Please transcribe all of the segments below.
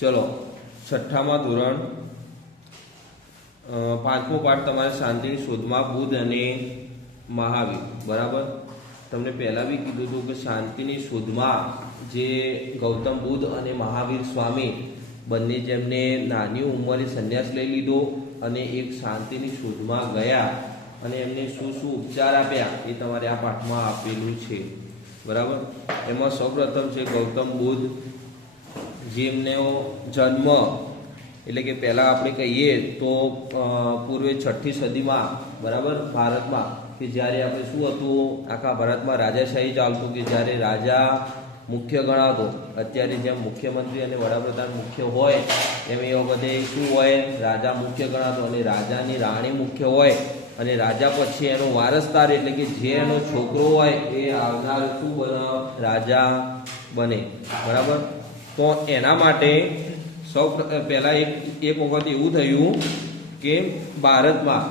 चलो छठ्ठाમાં ધોરણ પાંચમો પાઠ તમારે શાંતિની શોધમાં બુદ્ધ અને મહાવીર બરાબર। તમને પહેલા બી કીધું હતું કે શાંતિની શોધમાં જે ગૌતમ બુદ્ધ અને મહાવીર સ્વામી બંને જેમને નાની ઉંમરે સંન્યાસ લઈ લીધો અને એક શાંતિની શોધમાં ગયા અને એમને શું શું ઉપચાર આપ્યા એ તમારે આ પાઠમાં આપેલું છે બરાબર। એમાં સૌપ્રથમ છે ગૌતમ બુદ્ધ જેમનો જન્મ એટલે કે પહેલાં આપણે કહીએ તો પૂર્વે 6ઠ્ઠી સદીમાં બરાબર ભારતમાં કે જ્યારે આપણે શું હતું આખા ભારતમાં રાજાશાહી ચાલતું કે જ્યારે રાજા મુખ્ય ગણાતો। અત્યારે જેમ મુખ્યમંત્રી અને વડાપ્રધાન મુખ્ય હોય એમ એ વખતે શું હોય રાજા મુખ્ય ગણાતો અને રાજાની રાણી મુખ્ય હોય અને રાજા પછી એનો વારસદાર એટલે કે જે એનો છોકરો હોય એ આવનાર શું બને રાજા બને બરાબર। તો એના માટે સૌ પહેલાં એક વખત એવું થયું કે ભારતમાં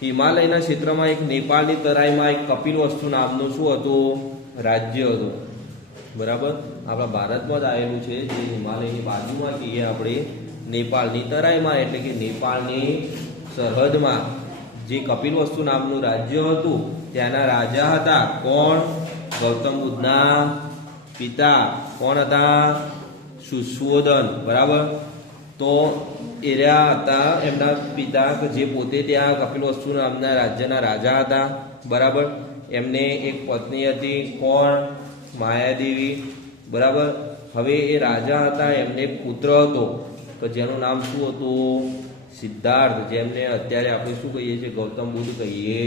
હિમાલયના ક્ષેત્રમાં એક નેપાળની તરાઈમાં એક કપિલવસ્તુ નામનું શું હતું રાજ્ય હતું બરાબર। આપણા ભારતમાં જ આવેલું છે જે હિમાલયની બાજુમાં કહીએ આપણે નેપાળની તરાઈમાં એટલે કે નેપાળની સરહદમાં જે કપિલવસ્તુ નામનું રાજ્ય હતું ત્યાંના રાજા હતા કોણ ગૌતમ બુદ્ધના પિતા કોણ હતા સુશોધન બરાબર। તો એરહ્યા હતા એમના પિતા જે પોતે ત્યાં કપિલવસ્તુ નામના રાજ્યના રાજા હતા બરાબર। એમને એક પત્ની હતી કોણ માયાદેવી બરાબર। હવે એ રાજા હતા એમને એક પુત્ર હતો તો જેનું નામ શું હતું સિદ્ધાર્થ જેમને અત્યારે આપણે શું કહીએ છીએ ગૌતમ બુદ્ધ કહીએ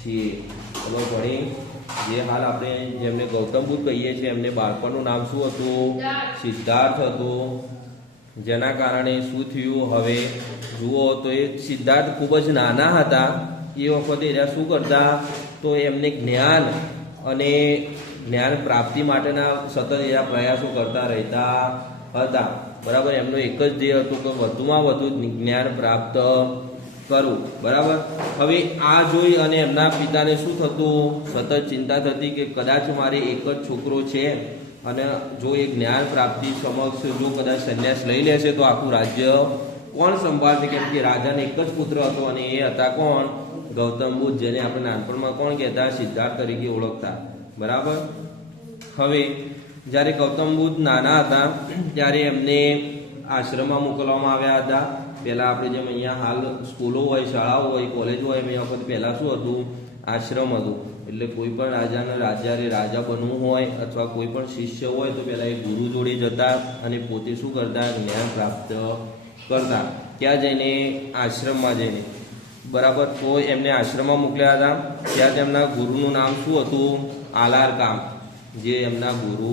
છીએ ખબર પડી। જે હાલ આપણે જેમને ગૌતમ બુદ્ધ કહીએ છીએ એમને બાળપણનું નામ શું હતું સિદ્ધાર્થ હતું। જેના કારણે શું થયું હવે જુઓ તો એ સિદ્ધાર્થ ખૂબ જ નાના હતા એ વખતે એના શું કરતા તો એમને જ્ઞાન અને જ્ઞાન પ્રાપ્તિ માટેના સતત એના પ્રયાસો કરતા રહેતા હતા બરાબર। એમનો એક જ ધ્યેય હતું કે વધુમાં વધુ જ્ઞાન પ્રાપ્ત કરવું બરાબર। હવે આ જોઈ અને એમના પિતાને શું થતું સતત ચિંતા થતી કે કદાચ મારે એક જ છોકરો છે અને જો એ જ્ઞાન પ્રાપ્તિ સમક્ષ જો કદાચ સંન્યાસ લઈ લેશે તો આખું રાજ્ય કોણ સંભાળશે કેમ કે રાજાને એક જ પુત્ર હતો અને એ હતા કોણ ગૌતમ બુદ્ધ જેને આપણે નાનપણમાં કોણ કહેતા સિદ્ધાર્થ તરીકે ઓળખતા બરાબર। હવે જ્યારે ગૌતમ બુદ્ધ નાના હતા ત્યારે એમને આશ્રમમાં મોકલવામાં આવ્યા હતા। પહેલાં આપણે જેમ અહીંયા હાલ સ્કૂલો હોય શાળાઓ હોય કોલેજો હોય એ વખત પહેલાં શું હતું આશ્રમ હતું એટલે કોઈ પણ રાજા બનવું હોય અથવા કોઈ પણ શિષ્ય હોય તો પહેલાં એ ગુરુ જોડે જતા અને પોતે શું કરતા જ્ઞાન પ્રાપ્ત કરતા ત્યાં જઈને આશ્રમમાં જઈને બરાબર। તો એમને આશ્રમમાં મોકલ્યા હતા ત્યાં તેમના ગુરુનું નામ શું હતું આલારકામ જે એમના ગુરુ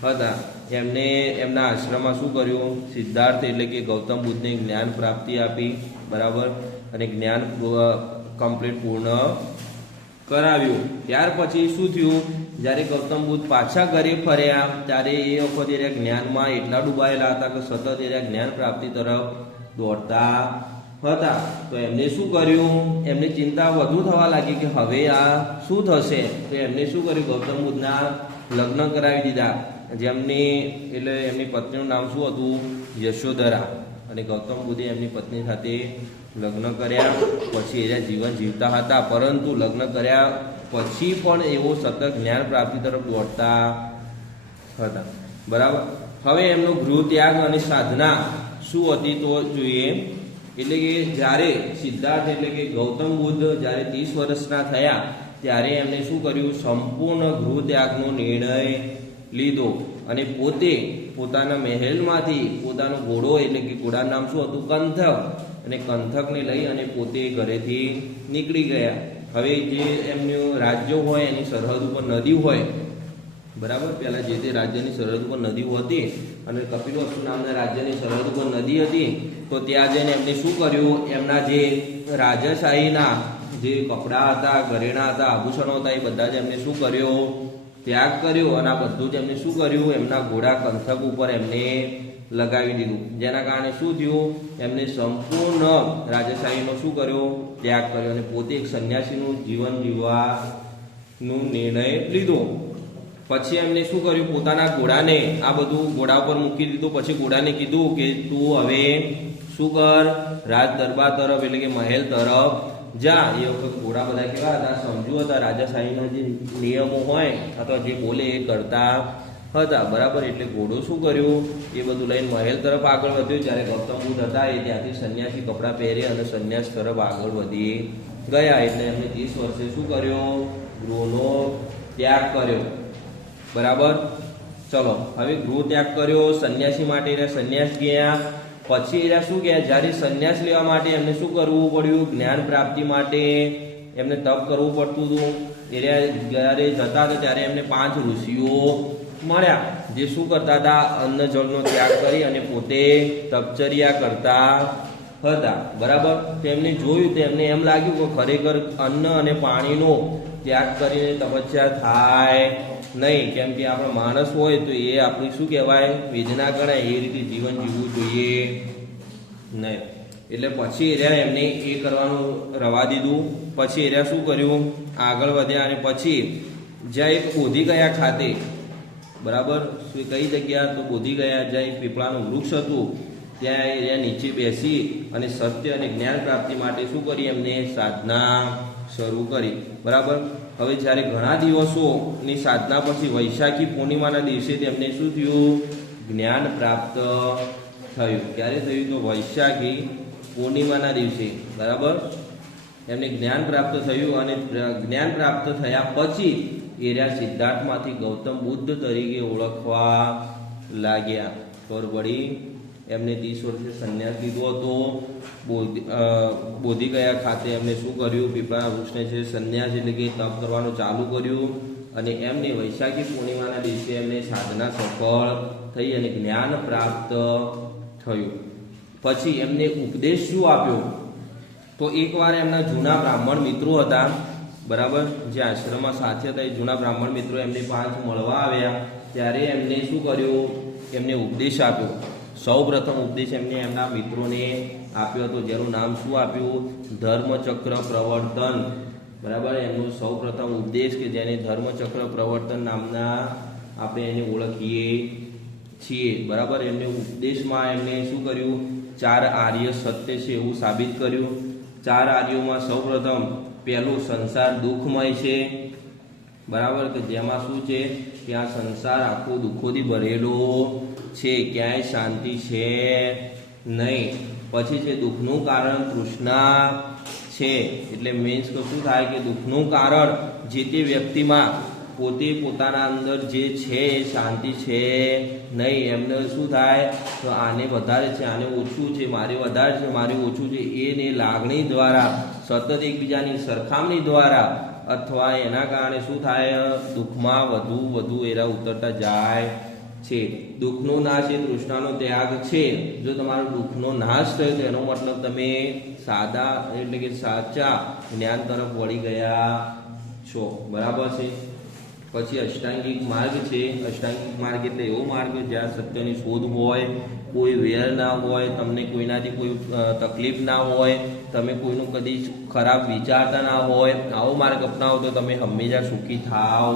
હતા એમને એમના આશ્રમમાં શું કર્યું સિદ્ધાર્થ એટલે કે ગૌતમ બુદ્ધને જ્ઞાન પ્રાપ્તિ આપી બરાબર અને જ્ઞાન કમ્પ્લીટ પૂર્ણ કરાવ્યું। ત્યાર પછી શું થયું જ્યારે ગૌતમ બુદ્ધ પાછા ઘરે ફર્યા ત્યારે એ વખતે એ જ્ઞાનમાં એટલા ડૂબાયેલા હતા કે સતત એ જ્ઞાન પ્રાપ્તિ તરફ દોડતા હતા। તો એમને શું કર્યું એમને ચિંતા વધુ થવા લાગી કે હવે આ શું થશે તો એમને શું કર્યું ગૌતમ બુદ્ધના લગ્ન કરાવી દીધા જેમની એટલે એમની પત્નીનું નામ શું હતું યશોધરા અને ગૌતમ બુદ્ધે એમની પત્ની સાથે લગ્ન કર્યા પછી એ જીવન જીવતા હતા પરંતુ લગ્ન કર્યા પછી પણ એવો સતત જ્ઞાન પ્રાપ્તિ તરફ દોડતા હતા બરાબર। હવે એમનો ગૃહ ત્યાગ અને સાધના શું હતી તો જોઈએ એટલે કે જ્યારે સિદ્ધાર્થ એટલે કે ગૌતમ બુદ્ધ જ્યારે 30 વર્ષના થયા ત્યારે એમને શું કર્યું સંપૂર્ણ ગૃહ ત્યાગનો નિર્ણય લીધો અને પોતે પોતાના મહેલમાંથી પોતાનો ઘોડો એટલે કે ઘોડાનું નામ શું હતું કંથક અને કંથકને લઈ અને પોતે ઘરેથી નીકળી ગયા। હવે જે એમનું રાજ્ય હોય એની સરહદ ઉપર નદી હોય બરાબર પહેલાં જે તે રાજ્યની સરહદ ઉપર નદીઓ હતી અને કપિલવસ્તુ નામના રાજ્યની સરહદ ઉપર નદી હતી તો ત્યાં જઈને એમને શું કર્યું એમના જે રાજાશાહીના જે કપડાં હતા ઘરેણાં હતા આભૂષણો હતા એ બધા જ એમને શું કર્યો ત્યાગ કર્યો અને આ બધું જ એમને શું કર્યું એમના ઘોડા કંથક ઉપર એમને લગાવી દીધું જેના કારણે શું થયું એમને સંપૂર્ણ રાજાશાહીનો શું કર્યો ત્યાગ કર્યો અને પોતે એક સંન્યાસીનું જીવન જીવવાનું નિર્ણય લીધો। પછી એમને શું કર્યું, પોતાના ઘોડાને આ બધું ઘોડા ઉપર મૂકી દીધું. પછી ઘોડાને કીધું કે તું હવે શું કર, રાજ દરબાર તરફ એટલે કે મહેલ તરફ જા. એ વખત ઘોડા બધા કેવા હતા, સમજુ હતા, રાજાશાહીના જે નિયમો હોય અથવા જે બોલે એ કરતા હતા, બરાબર. એટલે ઘોડો શું કર્યું, એ બધું લઈને મહેલ તરફ આગળ વધ્યો. જ્યારે ગૌતમ બુદ્ધ હતા એ ત્યાંથી સંન્યાસી કપડાં પહેરી અને સંન્યાસ તરફ આગળ વધી ગયા. એટલે એમને 30 વર્ષે શું કર્યો, ગૃહનો ત્યાગ કર્યો, બરાબર. ચલો, હવે ગૃહ ત્યાગ કર્યો, સંન્યાસી માટે એને સંન્યાસ ગયા. પછી એના શું ગયા, જ્યારે સંન્યાસ લેવા માટે એમને શું કરવું પડ્યું, જ્ઞાન પ્રાપ્તિ માટે એમને તપ કરવું પડતું હતું. જ્યારે જતા હતા ત્યારે એમને 5 ઋષિઓ મળ્યા, જે શું કરતા હતા, અન્ન જળનો ત્યાગ કરી અને પોતે તપચર્યા કરતા હતા, બરાબર. તેમને જોયું, તેમને એમ લાગ્યું કે ખરેખર અન્ન અને પાણીનો ત્યાગ કરીને તપસ્યા થાય નહીં, કેમ કે આપણે માણસ હોય તો એ આપણી શું કહેવાય, વેદના ગણાય, એ રીતે જીવન જીવવું જોઈએ નહીં. એટલે પછી એમને એ કરવાનું રવા દીધું. પછી શું કર્યું, આગળ વધ્યા અને પછી જ્યાં એક બોધી ગયા ખાતે, બરાબર, કઈ જગ્યા, તો બોધી ગયા જ્યાં એક પીપળાનું વૃક્ષ હતું, ત્યાં નીચે બેસી અને સત્ય અને જ્ઞાન પ્રાપ્તિ માટે શું કરી, એમને સાધના શરૂ કરી, બરાબર. હવે જ્યારે ઘણા દિવસોની સાધના પછી વૈશાખી પૂર્ણિમાના દિવસે તેમને શું થયું, જ્ઞાન પ્રાપ્ત થયું. ક્યારે થયું, તો વૈશાખી પૂર્ણિમાના દિવસે, બરાબર, એમને જ્ઞાન પ્રાપ્ત થયું. અને જ્ઞાન પ્રાપ્ત થયા પછી એર્યા સિદ્ધાર્થમાંથી ગૌતમ બુદ્ધ તરીકે ઓળખવા લાગ્યા. ખબર પડી, એમને 30 વર્ષે સંન્યાસ લીધો હતો. બોધી ગયા ખાતે એમને શું કર્યું, પીપળા વૃક્ષને છે સંન્યાસ એટલે કે તપ કરવાનું ચાલુ કર્યું. અને એમને વૈશાખી પૂર્ણિમાના દિવસે એમને સાધના સફળ થઈ અને જ્ઞાન પ્રાપ્ત થયું. પછી એમને ઉપદેશ શું આપ્યો, તો એકવાર એમના જૂના બ્રાહ્મણ મિત્રો હતા, બરાબર, જે આશ્રમમાં સાથે હતા, એ જૂના બ્રાહ્મણ મિત્રો એમને 5 મળવા આવ્યા. ત્યારે એમને શું કર્યું, એમને ઉપદેશ આપ્યો. સૌ પ્રથમ ઉપદેશ એમને એમના મિત્રોને આપ્યો હતો, જેનું નામ શું આપ્યું, ધર્મચક્ર પ્રવર્તન, બરાબર. એમનો સૌ પ્રથમ ઉપદેશ કે જેને ધર્મચક્ર પ્રવર્તન નામના આપણે એને ઓળખીએ છીએ, બરાબર. એમને ઉપદેશમાં એમને શું કર્યું, 4 આર્ય સત્ય છે એવું સાબિત કર્યું. 4 આર્યોમાં સૌ પ્રથમ પહેલું, સંસાર દુઃખમય છે, બરાબર, કે જેમાં શું છે કે આ સંસાર આખો દુઃખોથી ભરેલો છે, ક્યાંય શાંતિ છે નહીં. પછી છે દુઃખનું કારણ તૃષ્ણા છે, એટલે મીન્સ કે શું થાય કે દુઃખનું કારણ જે તે વ્યક્તિમાં પોતે પોતાના અંદર જે છે એ શાંતિ છે નહીં. એમને શું થાય, તો આને વધારે છે, આને ઓછું છે, મારે વધારે છે, મારે ઓછું છે, એને લાગણી દ્વારા સતત એકબીજાની સરખામણી દ્વારા અથવા એના કારણે શું થાય, દુઃખમાં વધુ એરા ઉતરતા જાય છે. દુઃખનો નાશ એ તૃષ્ણાનો ત્યાગ છે. જો તમારો દુઃખનો નાશ થયો તો એનો મતલબ તમે સાદા એટલે કે સાચા જ્ઞાન તરફ વળી ગયા છો, બરાબર છે. પછી અષ્ટાંગિક માર્ગ છે. અષ્ટાંગિક માર્ગ એટલે એવો માર્ગ જ્યાં સત્યની શોધ હોય, કોઈ વેર ના હોય, તમને કોઈનાથી કોઈ તકલીફ ના હોય, તમે કોઈનું કદી ખરાબ વિચારતા ના હોય, આવો માર્ગ અપનાવો તો તમે હંમેશા સુખી થાવ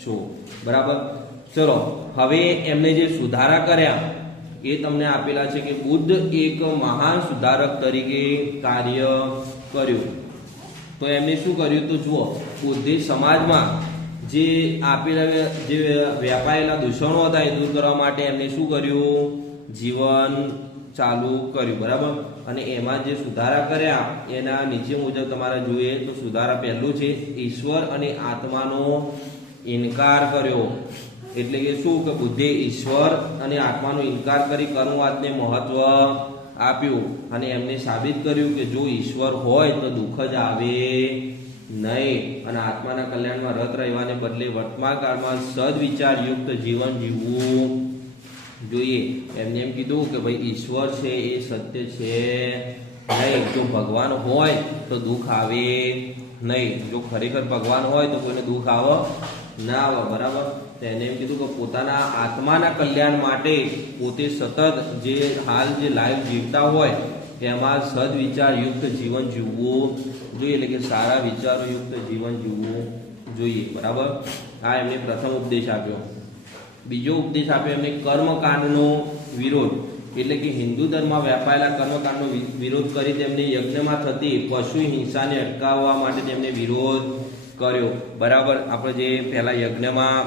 છો, બરાબર. ચલો, હવે એમને જે સુધારા કર્યા એ તમને આપેલા છે કે બુદ્ધ એક મહાન સુધારક તરીકે કાર્ય કર્યું. તો એમને શું કર્યું, તો જુઓ, બુદ્ધિ સમાજમાં જે આપેલા જે વ્યાપાયેલા દૂષણો હતા એ દૂર કરવા માટે એમને શું કર્યું, જીવન ચાલુ કર્યું, બરાબર. અને એમાં જે સુધારા કર્યા એના નીચે મુજબ તમારે જોઈએ તો સુધારા પહેલું છે, ઈશ્વર અને આત્માનો ઇનકાર કર્યો. એટલે કે શું, કે બુદ્ધે ઈશ્વર અને આત્માનો ઇનકાર કરી કર્મવાદને મહત્વ આપ્યું અને એમને સાબિત કર્યું કે જો ઈશ્વર હોય તો દુઃખ જ આવે નહીં, અને આત્માના કલ્યાણમાં રત રહેવાને બદલે વર્તમાન કાળમાં સદવિચાર યુક્ત જીવન જીવવું જોઈએ. એમને એમ કીધું કે ભાઈ ઈશ્વર છે એ સત્ય છે નહીં, જો ભગવાન હોય તો દુઃખ આવે નહીં, જો ખરેખર ભગવાન હોય તો કોઈને દુઃખ આવે ના આવે, બરાબર. એને એમ કીધું કે પોતાના આત્માના કલ્યાણ માટે પોતે સતત જે હાલ જે લાઈફ જીવતા હોય એમાં સદવિચાર યુક્ત જીવન જીવવું જોઈએ, એટલે કે સારા વિચારો યુક્ત જીવન જીવવું જોઈએ. બરાબર, આ એમને પ્રથમ ઉપદેશ આપ્યો. બીજો ઉપદેશ આપ્યો એમને કર્મકાંડનો વિરોધ, એટલે કે હિન્દુ ધર્મમાં વ્યાપાયેલા કર્મકાંડનો વિરોધ કરી તેમને યજ્ઞમાં થતી પશુ હિંસાને અટકાવવા માટે તેમને વિરોધ કર્યો. બરાબર, આપણે જે પહેલા યજ્ઞમાં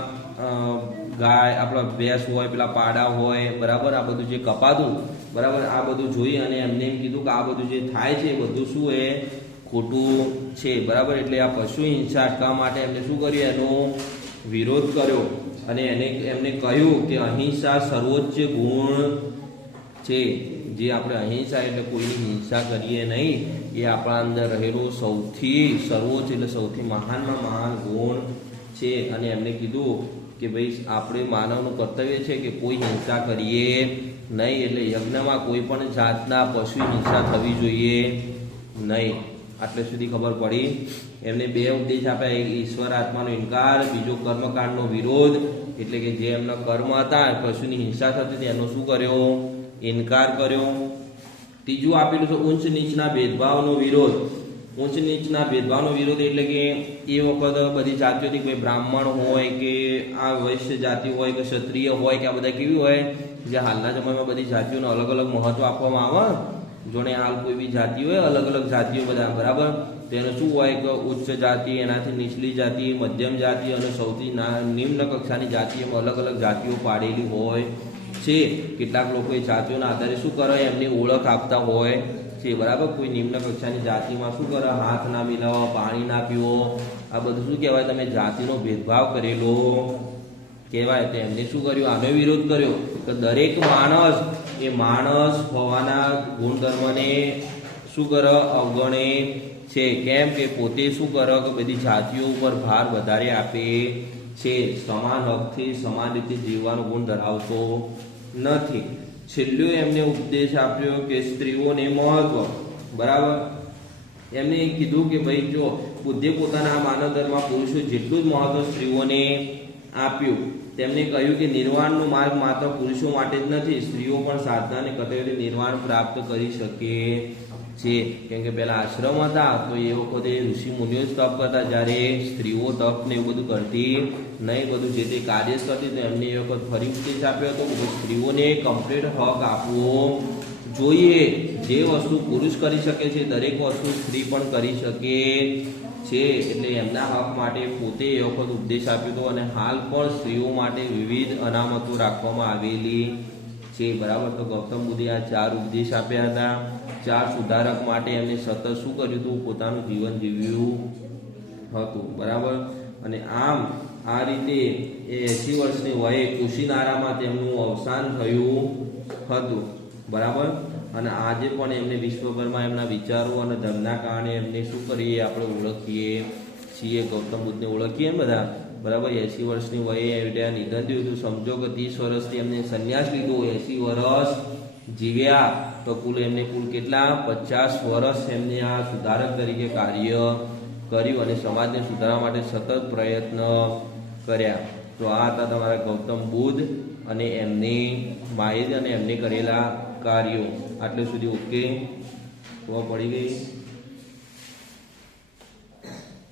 ગાય, આપણા ભેંસ હોય, પેલા પાડા હોય, બરાબર, આ બધું જે કપાતું, બરાબર, આ બધું જોઈ અને એમને એમ કીધું કે આ બધું જે થાય છે એ બધું શું એ ખોટું છે. બરાબર, એટલે આ પશુ હિંસા અટકાવવા માટે એમને શું કર્યું, એનો વિરોધ કર્યો અને એમને કહ્યું કે અહિંસા સર્વોચ્ચ ગુણ છે. જે આપણે અહિંસા એટલે કોઈની હિંસા કરીએ નહીં, એ આપણા અંદર રહેલો સૌથી સર્વોચ્ચ એટલે સૌથી મહાનમાં મહાન ગુણ છે. અને એમને કીધું કે ભાઈ આપણે માનવનું કર્તવ્ય છે કે કોઈ હિંસા કરીએ નહીં, એટલે યજ્ઞમાં કોઈ પણ જાતના પશુ હિંસા થવી જોઈએ નહીં. આટલે સુધી ખબર પડી. એમને બે ઉપદેશ આપ્યા, એક ઈશ્વર આત્માનો ઇનકાર, બીજો કર્મકાંડનો વિરોધ, એટલે કે જે એમના કર્મ હતા પશુની હિંસા થતી હતી એનો શું કર્યો, ઇનકાર કર્યો. ત્રીજું આપેલું છે ઊંચ નીચના ભેદભાવનો વિરોધ. ઊંચ નીચના ભેદભાવનો વિરોધ એટલે કે એ વખત બધી જાતિઓથી કોઈ બ્રાહ્મણ હોય કે આ વૈશ્ય જાતિ હોય કે ક્ષત્રિય હોય કે આ બધા કેવી હોય, જે હાલના સમયમાં બધી જાતિઓને અલગ અલગ મહત્વ આપવામાં આવે. જોને હાલ કોઈ બી જાતિ હોય, અલગ અલગ જાતિઓ બધા, બરાબર, તેનું શું હોય કે ઉચ્ચ જાતિ, એનાથી નીચલી જાતિ, મધ્યમ જાતિ અને સૌથી નિમ્ન કક્ષાની જાતિ, એમ અલગ અલગ જાતિઓ પાડેલી હોય છે. કેટલાક લોકો એ જાતિઓના આધારે શું કરે, એમની ઓળખ આપતા હોય છે. બરાબર, કોઈ નિમ્ન કક્ષાની જાતિમાં શું કરે, હાથ ના મિલાવો, પાણી ના પીવો, આ બધું શું કહેવાય, તમે જાતિનો ભેદભાવ કરેલો કહેવાય. તો એમને શું કર્યું, આનો વિરોધ કર્યો કે દરેક માણસ એ માણસ હોવાના ગુણધર્મને શું કરે, અવગણે છે. કેમ કે પોતે શું કરે કે બધી જાતિઓ ઉપર ભાર વધારે આપે છે, સમાન હકથી સમાન રીતે જીવવાનો ગુણ ધરાવતો નથી. છેલ્લો એમને ઉપદેશ આપ્યો કે સ્ત્રીઓને મહત્વ. બરાબર, એમને કીધું કે ભાઈ જો બુદ્ધે પોતાના માનવ ધર્મમાં પુરુષો જેટલું જ મહત્વ સ્ત્રીઓને આપ્યું. તેમને કહ્યું કે નિર્વાણનો માર્ગ માત્ર પુરુષો માટે જ નથી, સ્ત્રીઓ પણ સાધના અને કર્તવ્યથી નિર્વાણ પ્રાપ્ત કરી શકે છે. કેમ કે પેલા આશ્રમ હતા તો એ વખતે ઋષિ મુનિઓ જ તપ કરતા, જ્યારે સ્ત્રીઓ તપ ને એવું બધું કરતી નહીં, બધું જે તે કાર્ય કરતી. તો એમને એ વખત ફરી ઉપદેશ આપ્યો હતો કે સ્ત્રીઓને કમ્પ્લીટ હક આપવો જોઈએ. જે વસ્તુ પુરુષ કરી શકે છે દરેક વસ્તુ સ્ત્રી પણ કરી શકે છે. એટલે એમના હક માટે પોતે એ વખત ઉપદેશ આપ્યો હતો. અને હાલ પણ સ્ત્રીઓ માટે વિવિધ અનામતો રાખવામાં આવેલી છે. બરાબર, તો ગૌતમ બુદ્ધે આ 4 ઉપદેશ આપ્યા હતા. 4 સુધારક માટે એમને સતત શું કર્યું હતું, પોતાનું જીવન જીવ્યું હતું. બરાબર, અને આમ આ રીતે એ 80 વર્ષની વયે કુશીનારામાં તેમનું અવસાન થયું હતું. બરાબર, અને આજે પણ એમને વિશ્વભરમાં એમના વિચારો અને ધર્મના કારણે એમને શું કરીએ, આપણે ઓળખીએ છીએ. ગૌતમ બુદ્ધને ઓળખીએ ને બધા. બરાબર, 80 વર્ષની વયે એમણે નિધન થયું હતું. સમજો કે 30 વર્ષથી એમને સંન્યાસ લીધો, 80 વર્ષ જીવ્યા, તો કુલ એમને કેટલા 50 વર્ષ એમને આ સુધારક તરીકે કાર્ય કર્યું અને સમાજને સુધારવા માટે સતત પ્રયત્ન કર્યા. તો આ હતા તમારા ગૌતમ બુદ્ધ અને એમની માહિતી અને એમને કરેલા કાર્યો. આટલે સુધી ઓકે, તો પડી ગઈ.